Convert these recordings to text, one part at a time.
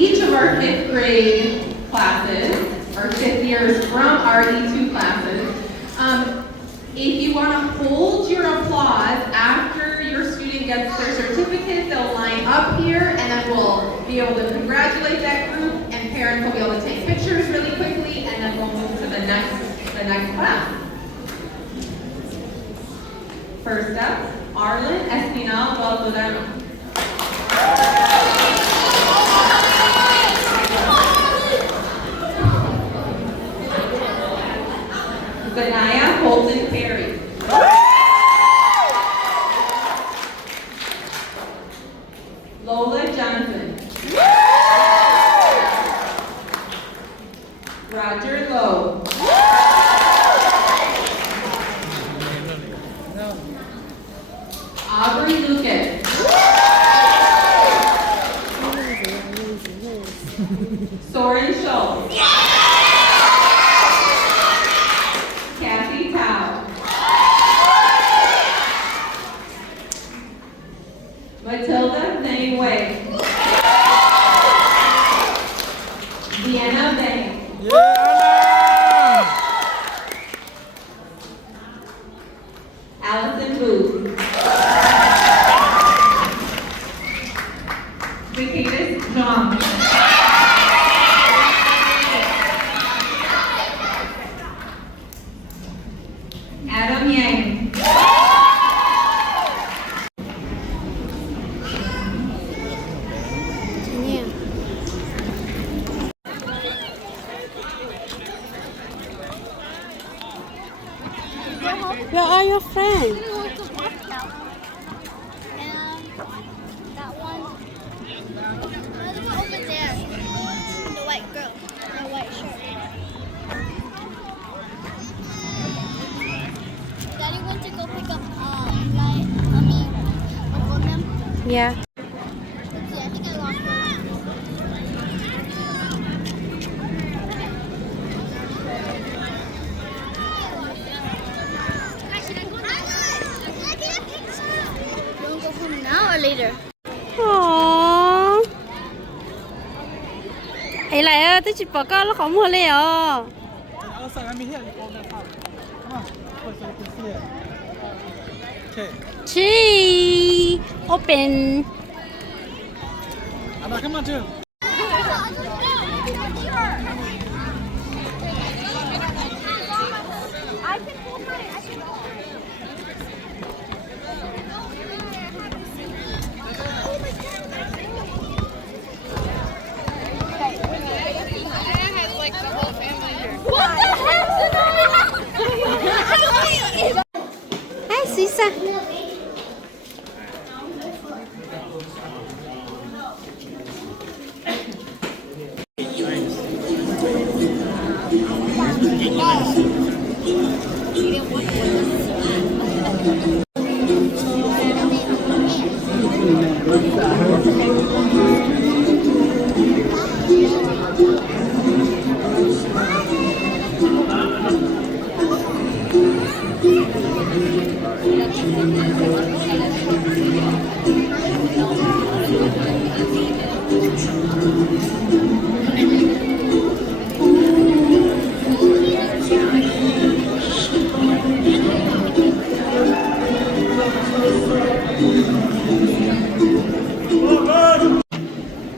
each of our fifth grade classes, or fifth years from our E2 classes, if you want to hold your applause after your student gets their certificate, they'll line up here and then we'll be able to congratulate that group and parents will be able to take pictures really quickly and then we'll move to the next class. First up, Arlen Espinal Valdodano. Zanaya Holden Perry. Lola Johnson. Roger Lowe. Aubrey Lucas. Soren Schultz. Kathy Tao. Matilda May Way. Deanna Bang. Allison Booth. Zacchaeus John. Adam Yang. Where are your friends? That one. Another one over there. The white girl. The white shirt. Daddy went to go pick up William. Yeah. Let's see, I think I lost her. You want to go home now or later? Aww. Ấy lại tôi chỉ bỏ con nó không mua lên à. Outside, let me hear you all that out. Come on, so you can see it. Okay. Tree open. Anna, come on too. I can hold my. Hi, Sisa.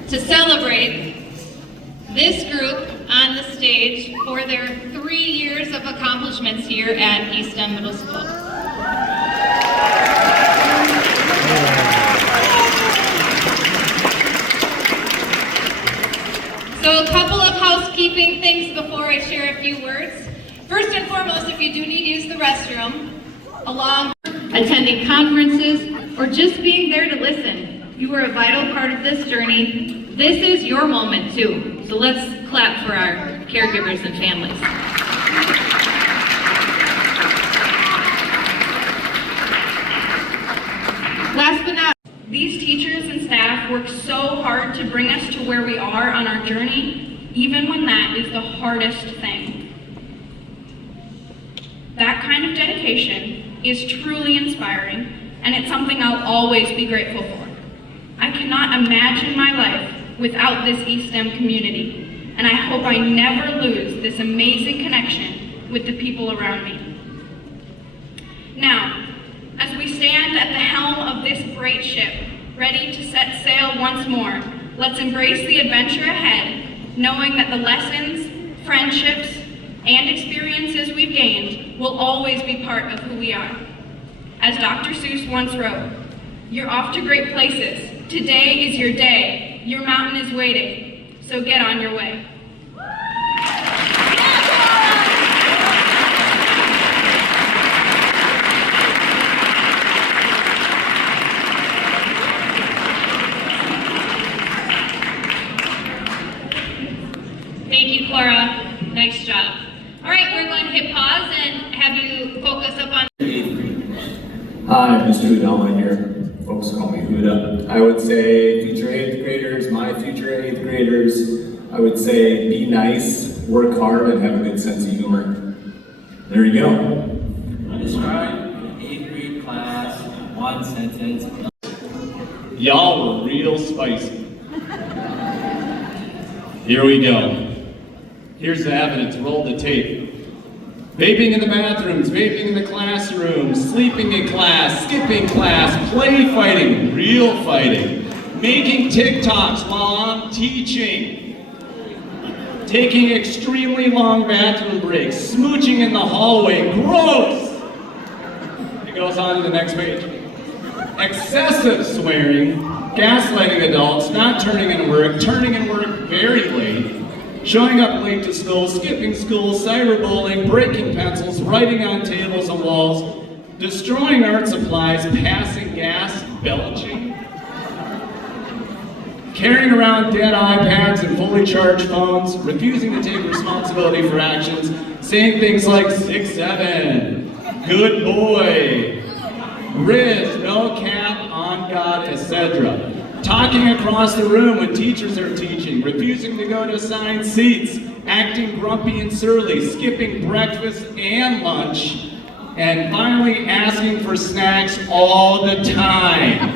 To celebrate this group on the stage for their 3 years of accomplishments here at Eastham Middle School. So a couple of housekeeping things before I share a few words. First and foremost, if you do need to use the restroom, along attending conferences, or just being there to listen, you are a vital part of this journey. This is your moment too. So let's clap for our caregivers and families. Last but not least, these teachers and staff work so hard to bring us to where we are on our journey, even when that is the hardest thing. That kind of dedication is truly inspiring, and it's something I'll always be grateful for. I cannot imagine my life without this ESTEM community, and I hope I never lose this amazing connection with the people around me. Now, as we stand at the helm of this great ship, ready to set sail once more, let's embrace the adventure ahead, knowing that the lessons, friendships, and experiences we've gained will always be part of who we are. As Dr. Seuss once wrote, "You're off to great places. Today is your day. Your mountain is waiting. So get on your way." Thank you, Clara. Nice job. All right, we're going to hit pause and have you focus up on... Hi, Mr. Hudama here. Folks call me Huda. I would say future 8th graders, my future 8th graders, I would say be nice, work hard, and have a good sense of humor. There you go. Describe an 8th grade class in one sentence. Y'all were real spicy. Here we go. Here's the evidence, roll the tape. Vaping in the bathrooms, vaping in the classrooms, sleeping in class, skipping class, play fighting, real fighting, making TikToks while I'm teaching, taking extremely long bathroom breaks, smooching in the hallway, gross! It goes on to the next page. Excessive swearing, gaslighting adults, not turning in work very late, showing up late to school, skipping school, cyberbullying, breaking pencils, writing on tables and walls, destroying art supplies, passing gas, belching, carrying around dead iPads and fully charged phones, refusing to take responsibility for actions, saying things like 6'7", good boy, Riz, no cap, on God, etc. Talking across the room when teachers are teaching, refusing to go to assigned seats, acting grumpy and surly, skipping breakfast and lunch, and finally asking for snacks all the time.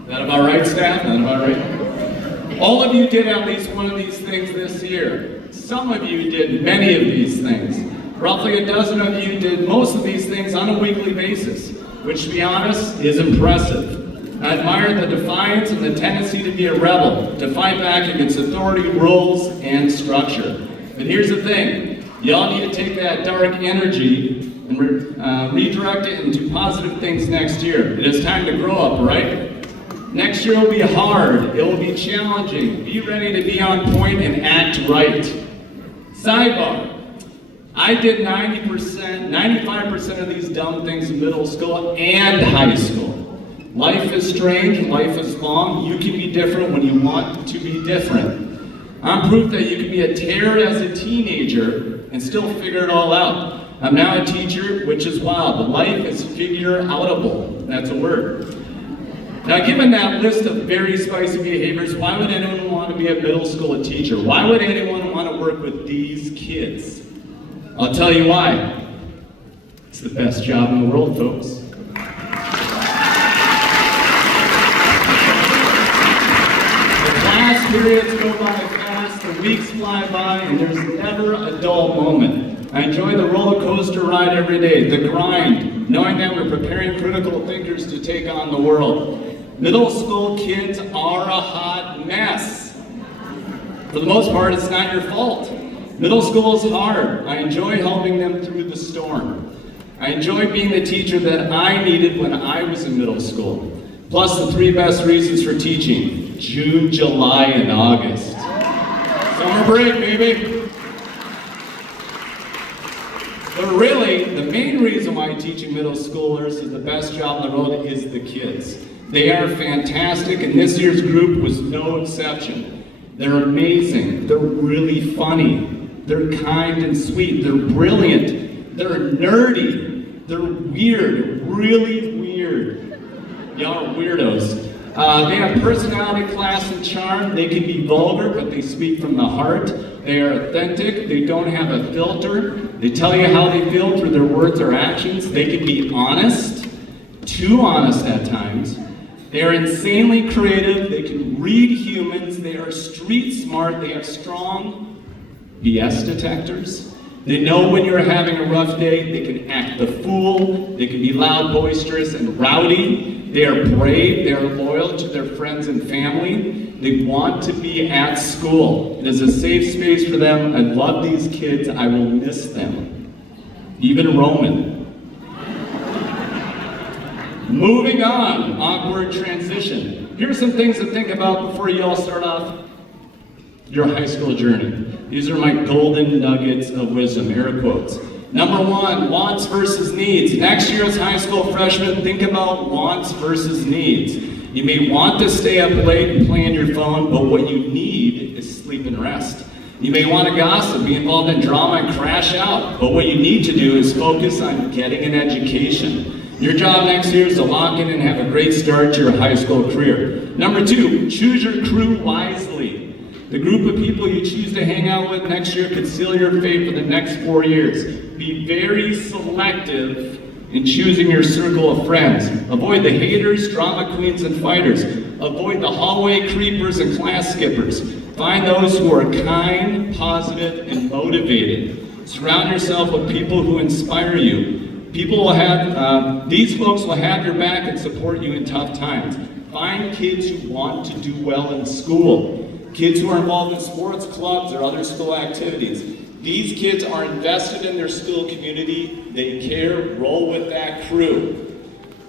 Is that about right, staff? That about right? All of you did at least one of these things this year. Some of you did many of these things. Roughly a dozen of you did most of these things on a weekly basis, which, to be honest, is impressive. I admire the defiance and the tendency to be a rebel, to fight back against authority, rules, and structure. But here's the thing, y'all need to take that dark energy and redirect it into positive things next year. It is time to grow up, right? Next year will be hard, it will be challenging. Be ready to be on point and act right. Sidebar. I did 95% of these dumb things in middle school and high school. Life is strange, life is long. You can be different when you want to be different. I'm proof that you can be a terror as a teenager and still figure it all out. I'm now a teacher, which is wild. Life is figure-outable. That's a word. Now, given that list of very spicy behaviors, why would anyone want to be a middle school teacher? Why would anyone want to work with these kids? I'll tell you why. It's the best job in the world, folks. Periods go by fast, the weeks fly by, and there's never a dull moment. I enjoy the roller coaster ride every day, the grind, knowing that we're preparing critical thinkers to take on the world. Middle school kids are a hot mess. For the most part, it's not your fault. Middle school is hard. I enjoy helping them through the storm. I enjoy being the teacher that I needed when I was in middle school. Plus the 3 best reasons for teaching. June, July, and August. Summer break, baby. But really, the main reason why teaching middle schoolers is the best job in the world is the kids. They are fantastic, and this year's group was no exception. They're amazing. They're really funny. They're kind and sweet. They're brilliant. They're nerdy. They're weird. Really weird. Y'all are weirdos. They have personality, class, and charm. They can be vulgar, but they speak from the heart. They are authentic. They don't have a filter. They tell you how they feel through their words or actions. They can be honest, too honest at times. They are insanely creative, they can read humans, they are street smart, they have strong BS detectors. They know when you're having a rough day, they can act the fool, they can be loud, boisterous, and rowdy. They are brave, they are loyal to their friends and family. They want to be at school. It is a safe space for them. I love these kids, I will miss them. Even Roman. Moving on, awkward transition. Here's some things to think about before you all start off your high school journey. These are my golden nuggets of wisdom, air quotes. Number one, wants versus needs. Next year's high school freshmen, think about wants versus needs. You may want to stay up late and play on your phone, but what you need is sleep and rest. You may want to gossip, be involved in drama, and crash out, but what you need to do is focus on getting an education. Your job next year is to lock in and have a great start to your high school career. Number two, choose your crew wisely. The group of people you choose to hang out with next year could seal your fate for the next 4 years. Be very selective in choosing your circle of friends. Avoid the haters, drama queens, and fighters. Avoid the hallway creepers and class skippers. Find those who are kind, positive, and motivated. Surround yourself with people who inspire you. These folks will have your back and support you in tough times. Find kids who want to do well in school. Kids who are involved in sports clubs or other school activities. These kids are invested in their school community. They care. Roll with that crew.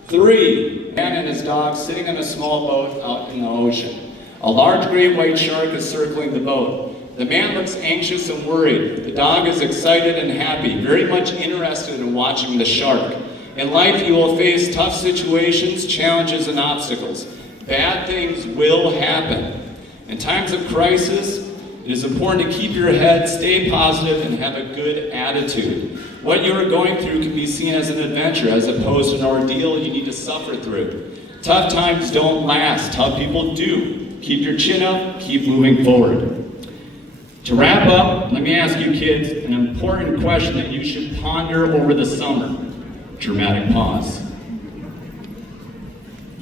3, a man and his dog sitting on a small boat out in the ocean. A large great white shark is circling the boat. The man looks anxious and worried. The dog is excited and happy, very much interested in watching the shark. In life, you will face tough situations, challenges, and obstacles. Bad things will happen. In times of crisis, it is important to keep your head, stay positive, and have a good attitude. What you are going through can be seen as an adventure as opposed to an ordeal you need to suffer through. Tough times don't last. Tough people do. Keep your chin up, keep moving forward. To wrap up, let me ask you kids an important question that you should ponder over the summer. Dramatic pause.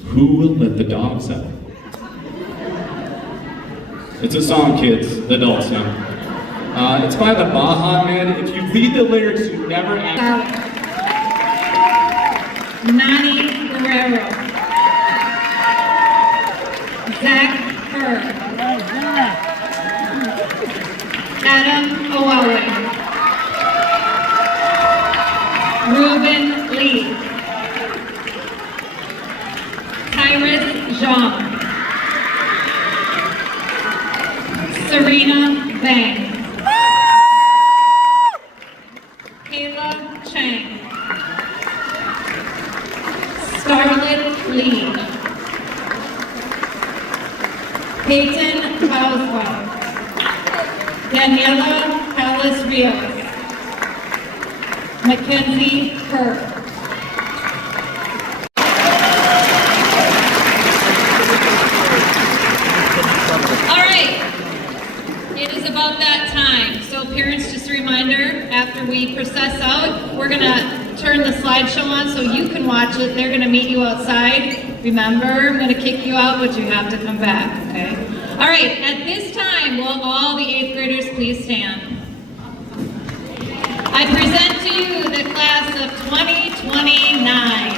Who will let the dogs out? It's a song, kids, the adults know. It's by the Baja Men. If you read the lyrics, you never ask. Nani Guerrero. Zach Kerr. Adam Owawe. Ruben Lee. Tyrus Zhang. Serena Bang. Kayla Chang. Scarlett Lee. Peyton Boswell. Daniela Alice Rios. Mackenzie Kerr. All right, it is about that time. So parents, just a reminder, after we process out, we're gonna turn the slideshow on so you can watch it. They're gonna meet you outside. Remember, I'm gonna kick you out, but you have to come back, okay? All right, at this time, will all the 8th graders please stand? I present to you the class of 2029.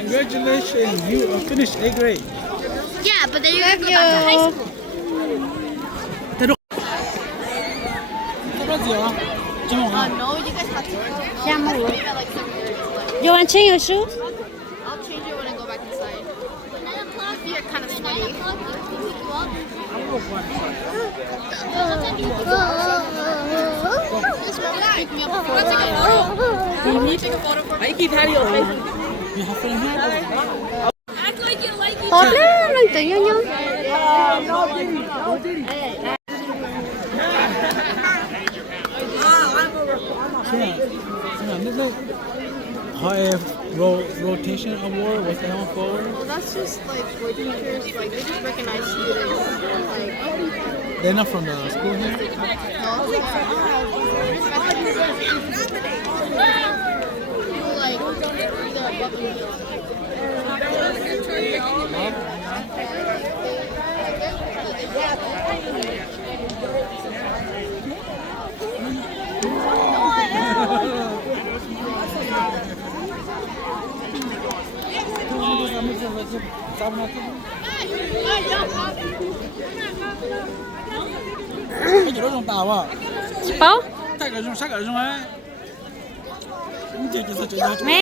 Congratulations, you finished 8th grade. Yeah, but then you're gonna go back to high school. 这边走，这么好。 No, you guys have to. Llamo. Leave at like 7:30. You want to change your shoes? I'll change it when I go back inside. 9 o'clock. Feet are kind of sweaty. 9 o'clock. This one pick me up before I You have fun here? Tốt lắm, đừng tự nhiên nhau. Rotation award, what's that one for? Well, that's just like where teachers, like, they just recognize students. Like, They're not from the school here? people like, either above and below. Cái gì đó trong tàu à? Bố? Tay cả trong sát ở trong ấy. Không chịu chỉ sợ chuyện đó. Mẹ.